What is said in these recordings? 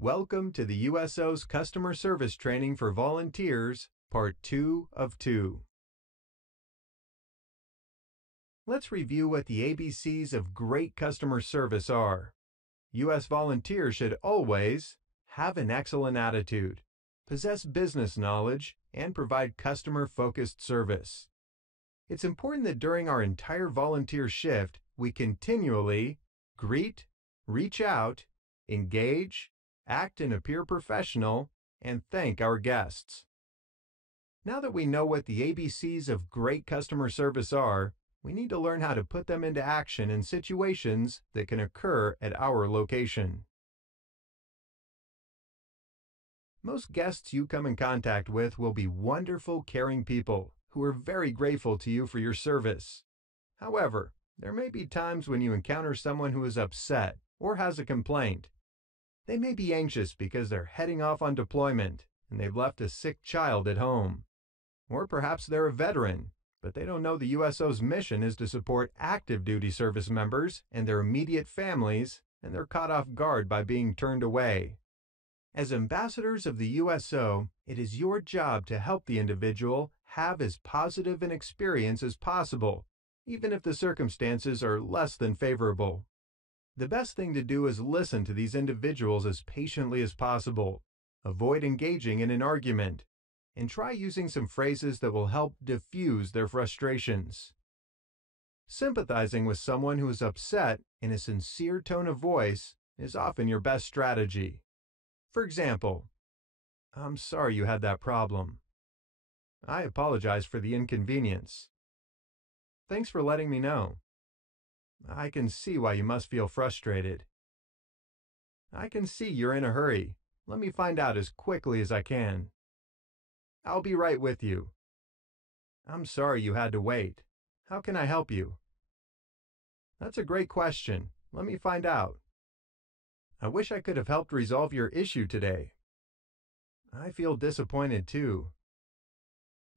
Welcome to the USO's Customer Service Training for Volunteers, Part 2 of 2. Let's review what the ABCs of great customer service are. US volunteers should always have an excellent attitude, possess business knowledge, and provide customer-focused service. It's important that during our entire volunteer shift, we continually greet, reach out, engage, act and appear professional, and thank our guests. Now that we know what the ABCs of great customer service are, we need to learn how to put them into action in situations that can occur at our location. Most guests you come in contact with will be wonderful, caring people who are very grateful to you for your service. However, there may be times when you encounter someone who is upset or has a complaint. They may be anxious because they're heading off on deployment and they've left a sick child at home. Or perhaps they're a veteran, but they don't know the USO's mission is to support active duty service members and their immediate families, and they're caught off guard by being turned away. As ambassadors of the USO, it is your job to help the individual have as positive an experience as possible, even if the circumstances are less than favorable. The best thing to do is listen to these individuals as patiently as possible, avoid engaging in an argument, and try using some phrases that will help diffuse their frustrations. Sympathizing with someone who is upset in a sincere tone of voice is often your best strategy. For example, "I'm sorry you had that problem. I apologize for the inconvenience. Thanks for letting me know. I can see why you must feel frustrated. I can see you're in a hurry. Let me find out as quickly as I can. I'll be right with you. I'm sorry you had to wait. How can I help you? That's a great question. Let me find out. I wish I could have helped resolve your issue today. I feel disappointed too.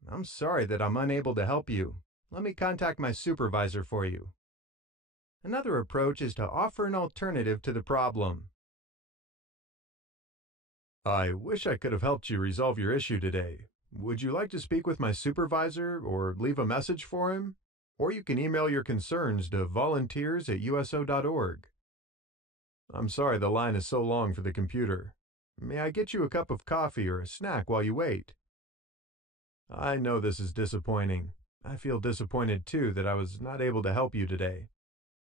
I'm sorry that I'm unable to help you. Let me contact my supervisor for you." Another approach is to offer an alternative to the problem. "I wish I could have helped you resolve your issue today. Would you like to speak with my supervisor or leave a message for him? Or you can email your concerns to volunteers@uso.org. I'm sorry the line is so long for the computer. May I get you a cup of coffee or a snack while you wait? I know this is disappointing. I feel disappointed too that I was not able to help you today.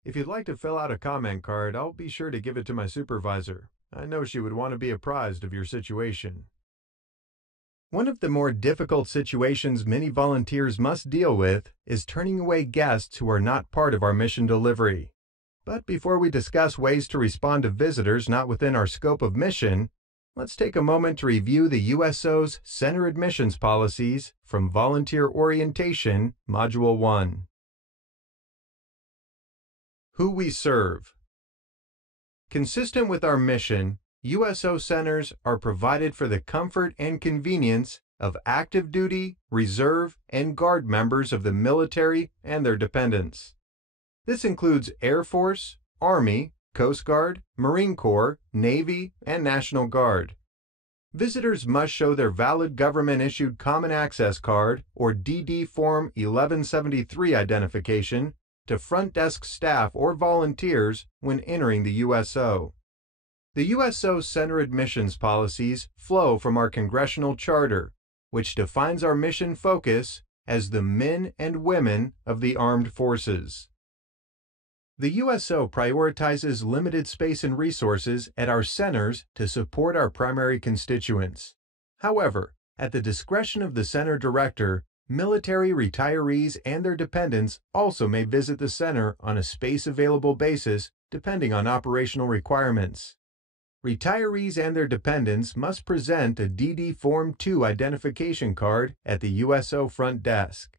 If you'd like to fill out a comment card, I'll be sure to give it to my supervisor. I know she would want to be apprised of your situation." One of the more difficult situations many volunteers must deal with is turning away guests who are not part of our mission delivery. But before we discuss ways to respond to visitors not within our scope of mission, let's take a moment to review the USO's Center Admissions Policies from Volunteer Orientation, Module 1. Who we serve. Consistent with our mission, USO centers are provided for the comfort and convenience of active duty, reserve, and guard members of the military and their dependents. This includes Air Force, Army, Coast Guard, Marine Corps, Navy, and National Guard. Visitors must show their valid government-issued Common Access Card or DD Form 1173 identification to front desk staff or volunteers when entering the USO. The USO Center Admissions Policies flow from our Congressional Charter, which defines our mission focus as the men and women of the armed forces. The USO prioritizes limited space and resources at our centers to support our primary constituents. However, at the discretion of the center director, military retirees and their dependents also may visit the center on a space-available basis depending on operational requirements. Retirees and their dependents must present a DD Form 2 identification card at the USO front desk.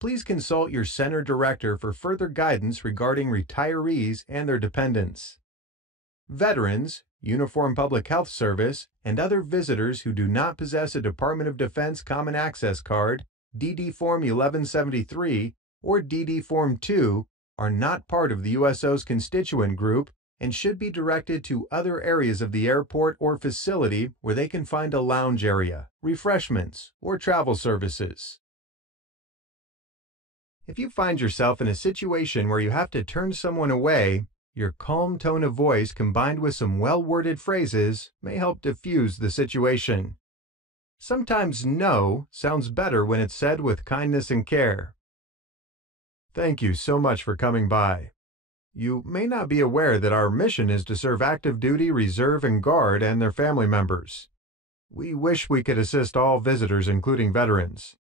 Please consult your center director for further guidance regarding retirees and their dependents. Veterans, Uniform Public Health Service, and other visitors who do not possess a Department of Defense Common Access Card, DD Form 1173, or DD Form 2 are not part of the USO's constituent group and should be directed to other areas of the airport or facility where they can find a lounge area, refreshments, or travel services. If you find yourself in a situation where you have to turn someone away, your calm tone of voice combined with some well-worded phrases may help diffuse the situation. Sometimes no sounds better when it's said with kindness and care. Thank you so much for coming by. You may not be aware that our mission is to serve active duty, reserve, and guard and their family members. We wish we could assist all visitors, including veterans.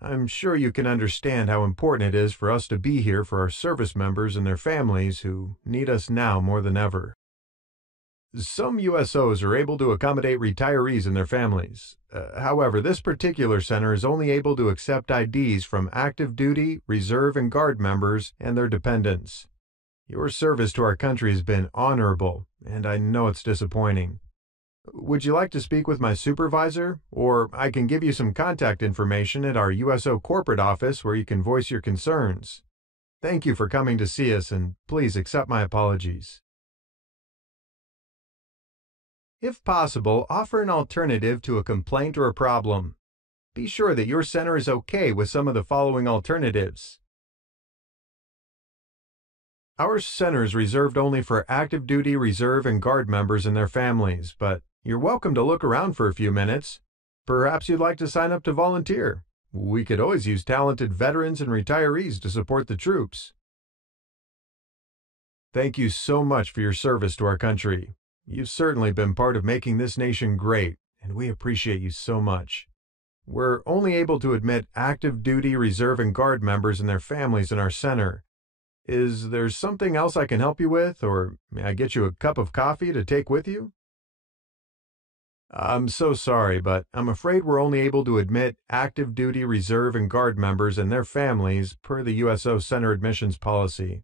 I'm sure you can understand how important it is for us to be here for our service members and their families who need us now more than ever. Some USOs are able to accommodate retirees and their families. However, this particular center is only able to accept IDs from active duty, reserve, and guard members and their dependents. Your service to our country has been honorable, and I know it's disappointing. Would you like to speak with my supervisor, or I can give you some contact information at our USO corporate office where you can voice your concerns. Thank you for coming to see us, and please accept my apologies. If possible, offer an alternative to a complaint or a problem. Be sure that your center is okay with some of the following alternatives. Our center is reserved only for active duty, reserve, and guard members and their families, but you're welcome to look around for a few minutes. Perhaps you'd like to sign up to volunteer. We could always use talented veterans and retirees to support the troops. Thank you so much for your service to our country. You've certainly been part of making this nation great, and we appreciate you so much. We're only able to admit active duty, reserve, and guard members and their families in our center. Is there something else I can help you with, or may I get you a cup of coffee to take with you? I'm so sorry, but I'm afraid we're only able to admit active duty, reserve, and guard members and their families per the USO Center admissions policy.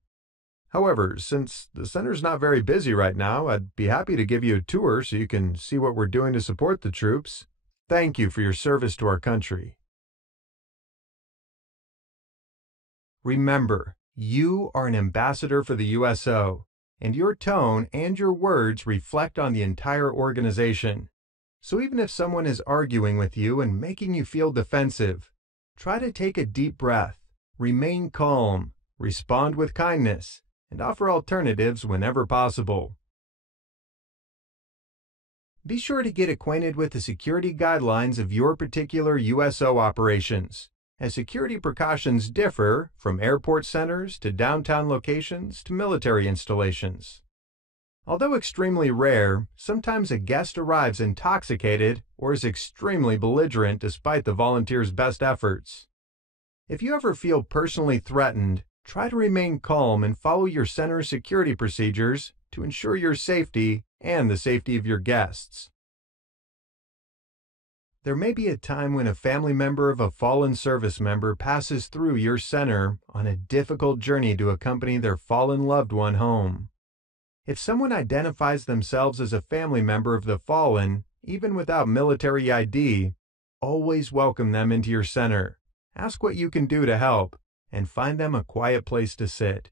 However, since the center's not very busy right now, I'd be happy to give you a tour so you can see what we're doing to support the troops. Thank you for your service to our country. Remember, you are an ambassador for the USO, and your tone and your words reflect on the entire organization. So even if someone is arguing with you and making you feel defensive, try to take a deep breath, remain calm, respond with kindness, and offer alternatives whenever possible. Be sure to get acquainted with the security guidelines of your particular USO operations, as security precautions differ from airport centers to downtown locations to military installations. Although extremely rare, sometimes a guest arrives intoxicated or is extremely belligerent despite the volunteers' best efforts. If you ever feel personally threatened, try to remain calm and follow your center's security procedures to ensure your safety and the safety of your guests. There may be a time when a family member of a fallen service member passes through your center on a difficult journey to accompany their fallen loved one home. If someone identifies themselves as a family member of the fallen, even without military ID, always welcome them into your center. Ask what you can do to help, and find them a quiet place to sit.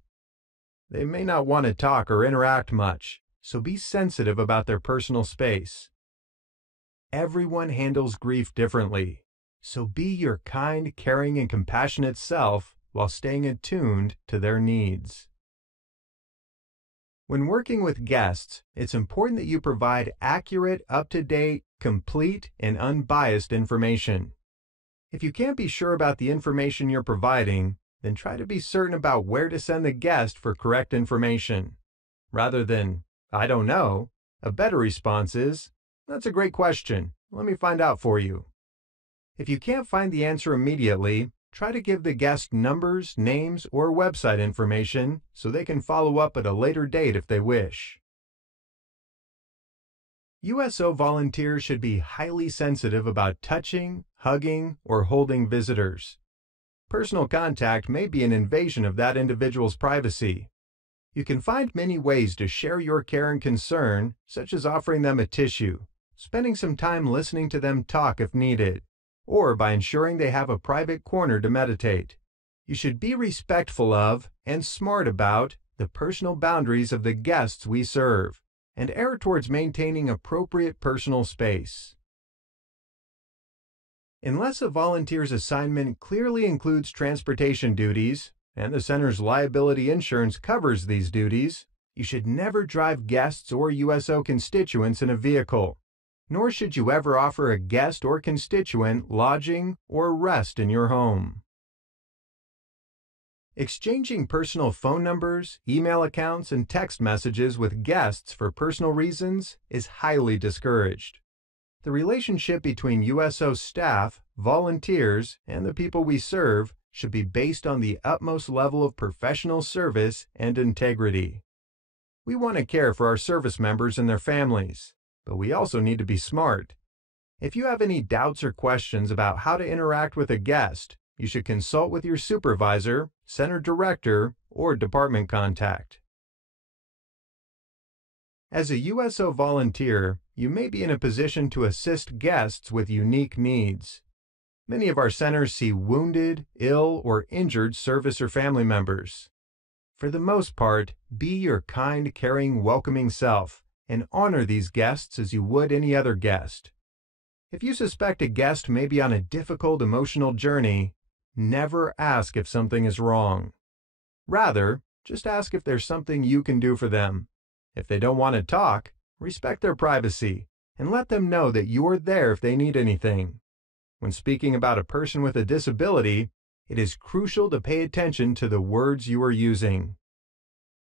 They may not want to talk or interact much, so be sensitive about their personal space. Everyone handles grief differently, so be your kind, caring, and compassionate self while staying attuned to their needs. When working with guests, it's important that you provide accurate, up-to-date, complete, and unbiased information. If you can't be sure about the information you're providing, then try to be certain about where to send the guest for correct information. Rather than, "I don't know," a better response is, "That's a great question. Let me find out for you." If you can't find the answer immediately, try to give the guest numbers, names, or website information so they can follow up at a later date if they wish. USO volunteers should be highly sensitive about touching, hugging, or holding visitors. Personal contact may be an invasion of that individual's privacy. You can find many ways to share your care and concern, such as offering them a tissue, spending some time listening to them talk if needed, or by ensuring they have a private corner to meditate. You should be respectful of and smart about the personal boundaries of the guests we serve, and err towards maintaining appropriate personal space. Unless a volunteer's assignment clearly includes transportation duties, and the center's liability insurance covers these duties, you should never drive guests or USO constituents in a vehicle, nor should you ever offer a guest or constituent lodging or rest in your home. Exchanging personal phone numbers, email accounts, and text messages with guests for personal reasons is highly discouraged. The relationship between USO staff, volunteers, and the people we serve should be based on the utmost level of professional service and integrity. We want to care for our service members and their families, but we also need to be smart. If you have any doubts or questions about how to interact with a guest, you should consult with your supervisor, center director, or department contact. As a USO volunteer, you may be in a position to assist guests with unique needs. Many of our centers see wounded, ill, or injured service or family members. For the most part, be your kind, caring, welcoming self, and honor these guests as you would any other guest. If you suspect a guest may be on a difficult emotional journey, never ask if something is wrong. Rather, just ask if there's something you can do for them. If they don't want to talk, respect their privacy, and let them know that you're there if they need anything. When speaking about a person with a disability, it is crucial to pay attention to the words you are using.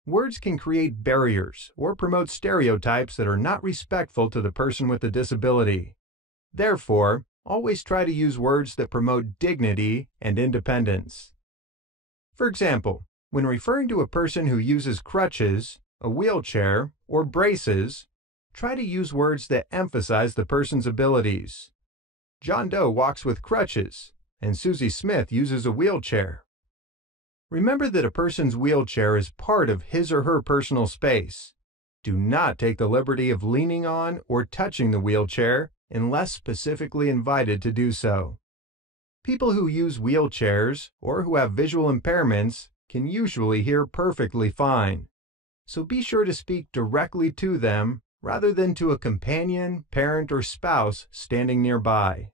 Words can create barriers or promote stereotypes that are not respectful to the person with the disability. Therefore, always try to use words that promote dignity and independence. For example, when referring to a person who uses crutches, a wheelchair, or braces, try to use words that emphasize the person's abilities. John Doe walks with crutches, and Susie Smith uses a wheelchair. Remember that a person's wheelchair is part of his or her personal space. Do not take the liberty of leaning on or touching the wheelchair unless specifically invited to do so. People who use wheelchairs or who have visual impairments can usually hear perfectly fine, so be sure to speak directly to them rather than to a companion, parent, or spouse standing nearby.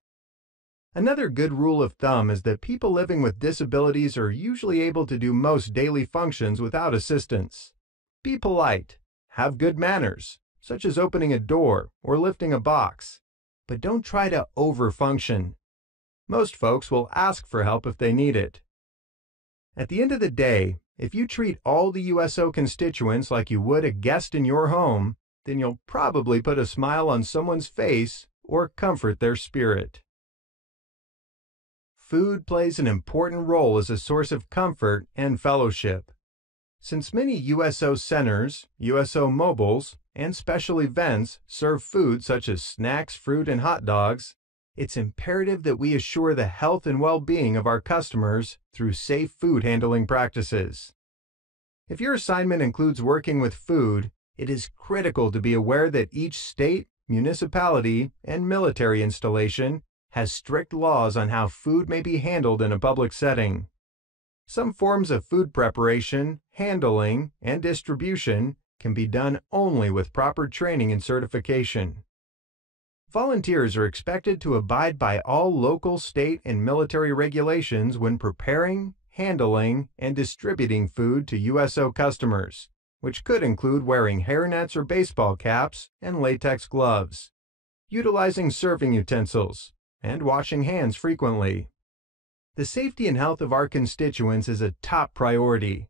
Another good rule of thumb is that people living with disabilities are usually able to do most daily functions without assistance. Be polite, have good manners, such as opening a door or lifting a box, but don't try to overfunction. Most folks will ask for help if they need it. At the end of the day, if you treat all the USO constituents like you would a guest in your home, then you'll probably put a smile on someone's face or comfort their spirit. Food plays an important role as a source of comfort and fellowship. Since many USO centers, USO mobiles, and special events serve food such as snacks, fruit, and hot dogs, it's imperative that we assure the health and well-being of our customers through safe food handling practices. If your assignment includes working with food, it is critical to be aware that each state, municipality, and military installation has strict laws on how food may be handled in a public setting. Some forms of food preparation, handling, and distribution can be done only with proper training and certification. Volunteers are expected to abide by all local, state, and military regulations when preparing, handling, and distributing food to USO customers, which could include wearing hairnets or baseball caps and latex gloves, utilizing serving utensils, and washing hands frequently. The safety and health of our constituents is a top priority.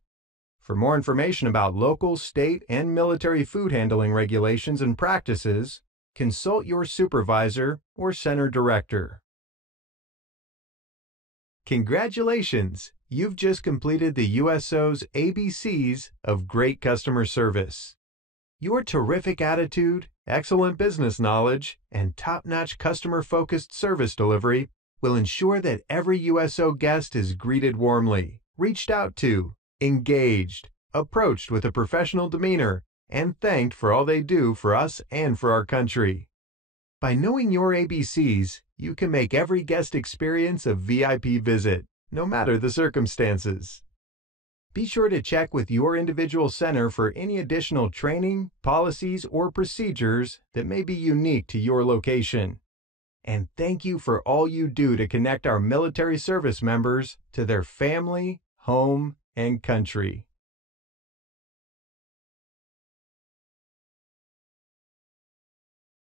For more information about local, state, and military food handling regulations and practices, consult your supervisor or center director. Congratulations! You've just completed the USO's ABCs of great customer service. Your terrific attitude, excellent business knowledge, and top-notch customer-focused service delivery will ensure that every USO guest is greeted warmly, reached out to, engaged, approached with a professional demeanor, and thanked for all they do for us and for our country. By knowing your ABCs, you can make every guest experience a VIP visit, no matter the circumstances. Be sure to check with your individual center for any additional training, policies, or procedures that may be unique to your location. And thank you for all you do to connect our military service members to their family, home, and country.